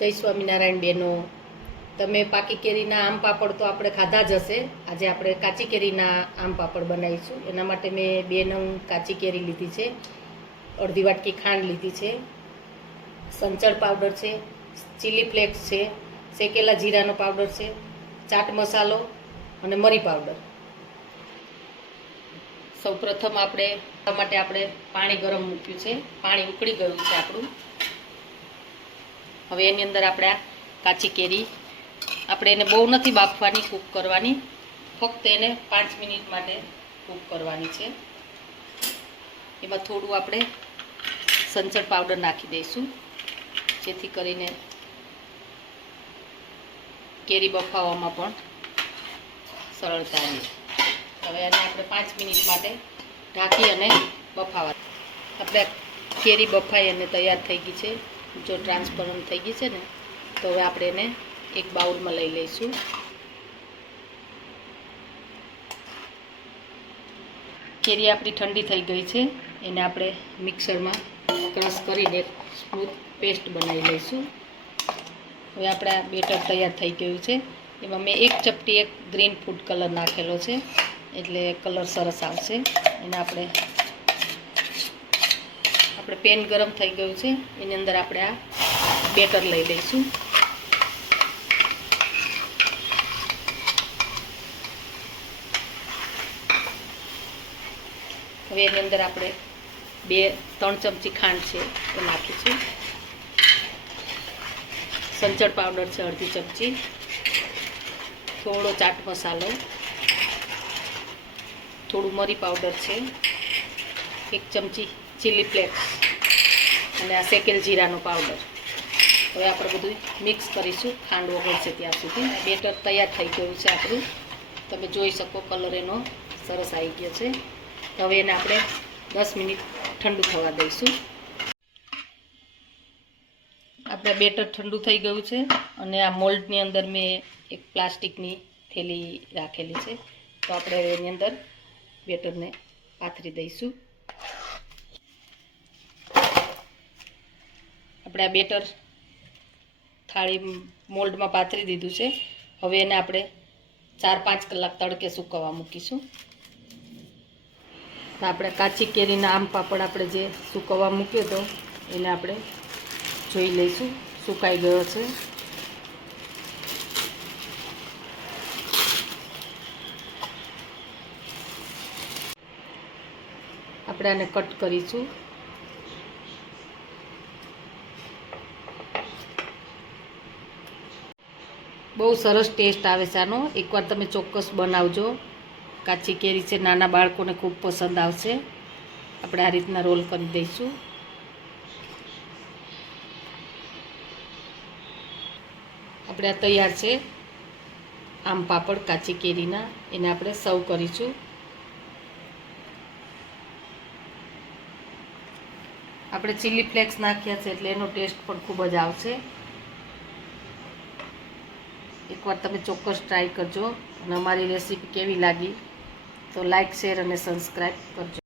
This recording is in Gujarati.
જય સ્વામિનારાયણ બહેનો, તમે પાકી કેરીના આમ પાપડ તો આપણે ખાધા જ હશે. આજે આપણે કાચી કેરીના આમ પાપડ બનાવીશું. એના માટે મેં 2 નંગ કાચી કેરી લીધી છે, અડધી વાટકી ખાંડ લીધી છે, સંચળ પાવડર છે, ચીલી ફ્લેક્સ છે, શેકેલા જીરાનો પાવડર છે, ચાટ મસાલો અને મરી પાવડર. સૌપ્રથમ આપણે પાણી ગરમ મૂક્યું છે. પાણી ઉકળી ગયું છે આપણું. હવે એની અંદર આપણે આ કાચી કેરી આપણે એને બહુ નથી બાફવાની, કૂક કરવાની, ફક્ત એને 5 મિનિટ માટે કૂક કરવાની છે. એમાં થોડું આપણે સંચળ પાવડર નાખી દઈશું, જેથી કરીને કેરી બફાવવામાં પણ સરળતા રહે. હવે એને આપણે 5 મિનિટ માટે ઢાંકી અને બફાવા. આપણે કેરી બફાઈ અને તૈયાર થઈ ગઈ છે. જો ટ્રાન્સપરન્ટ થઈ ગઈ છે ને, તો હવે આપણે એને એક બાઉલમાં લઈ લઈશું. કેરી આપણી ઠંડી થઈ ગઈ છે, એને આપણે મિક્સરમાં ક્રશ કરીને સ્મૂથ પેસ્ટ બનાવી લઈશું. હવે આપણા બેટર તૈયાર થઈ ગયું છે. એમાં મેં 1 ચપટી ગ્રીન ફૂડ કલર નાખેલો છે, એટલે કલર સરસ આવશે. એને આપણે પેન ગરમ થઈ ગયું છે, એની અંદર આપણે આ બેટર લઈ લઈશું. હવે એની અંદર આપણે 2-3 ચમચી ખાંડ છે એ નાખીશું. સંચળ પાવડર છે અડધી ચમચી, થોડો ચાટ મસાલો, થોડું મરી પાવડર છે, 1 ચમચી ચીલી ફ્લેક્સ અને આ શેકેલ જીરાનો પાવડર. હવે આપણે બધું મિક્સ કરીશું ખાંડ ઓગળશે ત્યાં સુધી. બેટર તૈયાર થઈ ગયું છે આપણું. તમે જોઈ શકો, કલર એનો સરસ આવી ગયો છે. હવે એને આપણે 10 મિનિટ ઠંડુ થવા દઈશું. આપણે બેટર ઠંડુ થઈ ગયું છે અને આ મોલ્ડની અંદર મેં એક પ્લાસ્ટિકની થેલી રાખેલી છે, તો આપણે એની અંદર બેટરને પાથરી દઈશું. આપણે આ બેટર થાળી મોલ્ડમાં પાથરી દીધું છે. હવે એને આપણે 4-5 કલાક તડકે સૂકવવા મૂકીશું. તો આપણે કાચી કેરીના આમ પાપડ આપણે જે સૂકવવા મૂક્યો હતો એને આપણે જોઈ લઈશું, સુકાઈ ગયો છે. આપણે આને કટ કરીશું. બહુ સરસ ટેસ્ટ આવે છે આનો. એકવાર તમે ચોક્કસ બનાવજો. કાચી કેરી છે, નાના બાળકોને ખૂબ પસંદ આવશે. આપણે આ રીતના રોલ કરી દઈશું. આપણે આ તૈયાર છે આમ પાપડ કાચી કેરીના. એને આપણે સર્વ કરીશું. આપણે ચીલી ફ્લેક્સ નાખ્યા છે એટલે એનો ટેસ્ટ પણ ખૂબ જ આવશે. એકવાર તમે ચોક્કસ ટ્રાય કરજો. અને અમારી રેસીપી કેવી લાગી તો લાઈક, શેર અને સબસ્ક્રાઈબ કરજો.